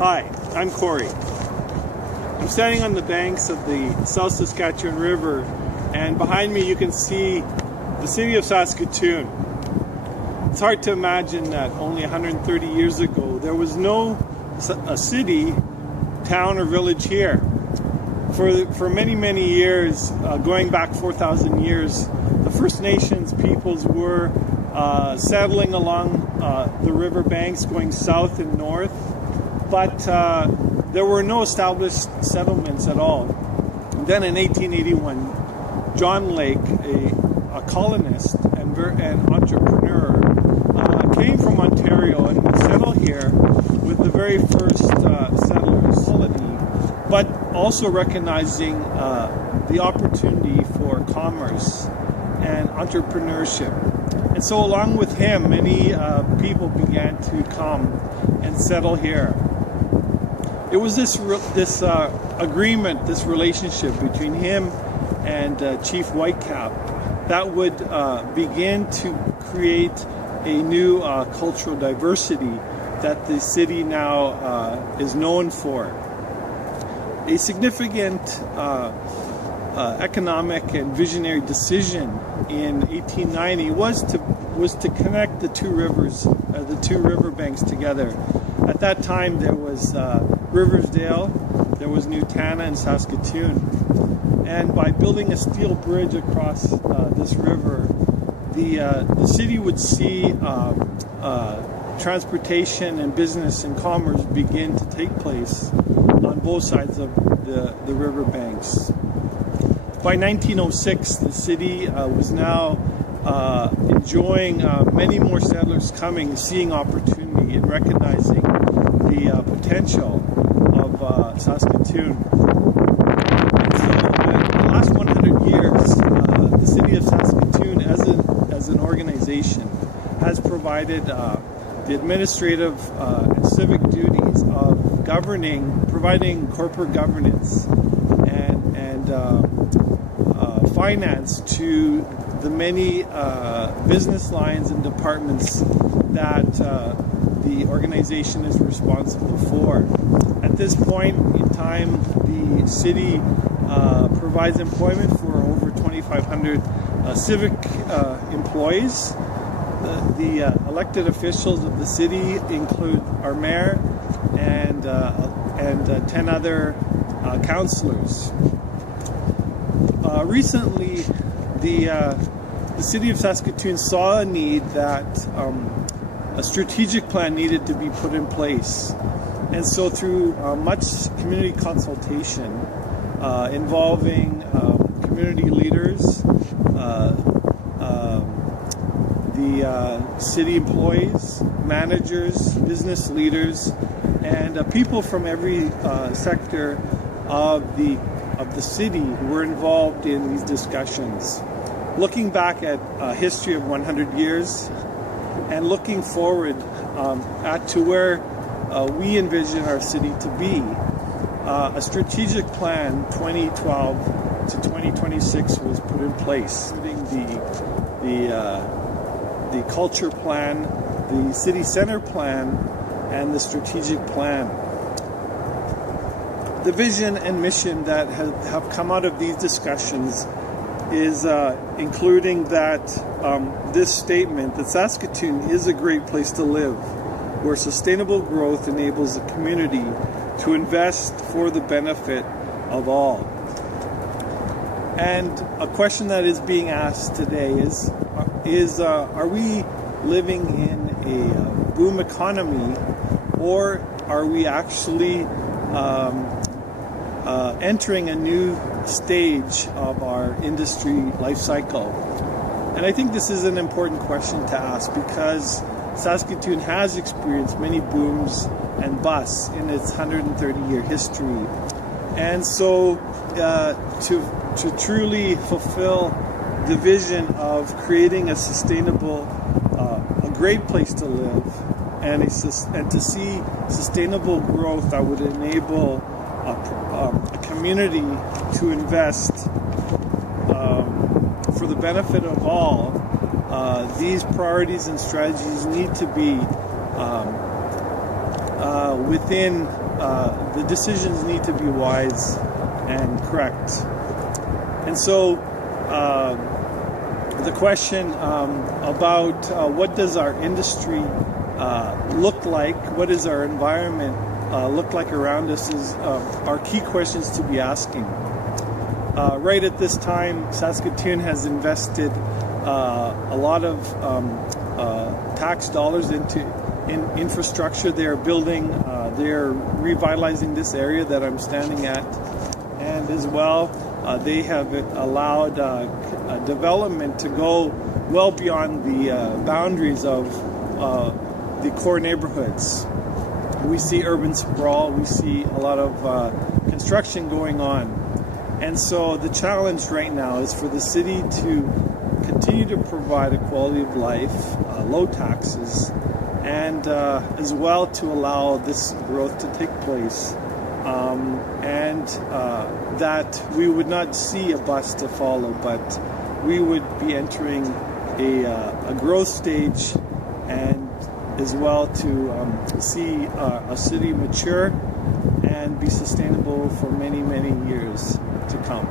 Hi, I'm Corey. I'm standing on the banks of the South Saskatchewan River, and behind me you can see the City of Saskatoon. It's hard to imagine that only 130 years ago there was no a city, town or village here. For many years, going back 4,000 years, the First Nations peoples were settling along the river banks, going south and north, but there were no established settlements at all. And then in 1881, John Lake, a colonist and entrepreneur, came from Ontario and settled here with the very first settlers, but also recognizing the opportunity for commerce and entrepreneurship. And so along with him, many people began to come and settle here. It was this agreement, this relationship between him and Chief Whitecap that would begin to create a new cultural diversity that the city now is known for. A significant economic and visionary decision in 1890 was to connect the two river banks together. At that time, there was Riversdale, there was New Tana and Saskatoon, and by building a steel bridge across this river, the city would see transportation and business and commerce begin to take place on both sides of the river banks. By 1906, the city was now enjoying many more settlers coming, seeing opportunity and recognizing the potential of Saskatoon. And so in the last 100 years, the City of Saskatoon as an organization has provided the administrative and civic duties of providing corporate governance and finance to the many business lines and departments that the organization is responsible for. At this point in time, the city provides employment for over 2,500 civic employees. The elected officials of the city include our mayor and 10 other councillors. Recently, the City of Saskatoon saw a need that a strategic plan needed to be put in place. And so through much community consultation involving community leaders, the city employees, managers, business leaders, and people from every sector of the city were involved in these discussions. Looking back at a history of 100 years and looking forward to where we envision our city to be, a strategic plan 2012 to 2026 was put in place, including the culture plan, the city center plan, and the strategic plan. The vision and mission that have come out of these discussions is including that this statement that Saskatoon is a great place to live, where sustainable growth enables the community to invest for the benefit of all. And a question that is being asked today is are we living in a boom economy, or are we actually entering a new stage of our industry life cycle? And I think this is an important question to ask, because Saskatoon has experienced many booms and busts in its 130-year history. And so to truly fulfill the vision of creating a sustainable, a great place to live, and to see sustainable growth that would enable a community to invest for the benefit of all, these priorities and strategies need to be within the decisions need to be wise and correct. And so the question about what does our industry look like, what does our environment look like around us is our key questions to be asking. Right at this time, Saskatoon has invested a lot of tax dollars in infrastructure. They are building, they are revitalizing this area that I'm standing at, and as well they have allowed development to go well beyond the boundaries of the core neighborhoods. We see urban sprawl, we see a lot of construction going on. And so the challenge right now is for the city to continue to provide a quality of life, low taxes, and as well to allow this growth to take place. And that we would not see a bust to follow, but we would be entering a growth stage, and as well to see a city mature and be sustainable for many, many years to come.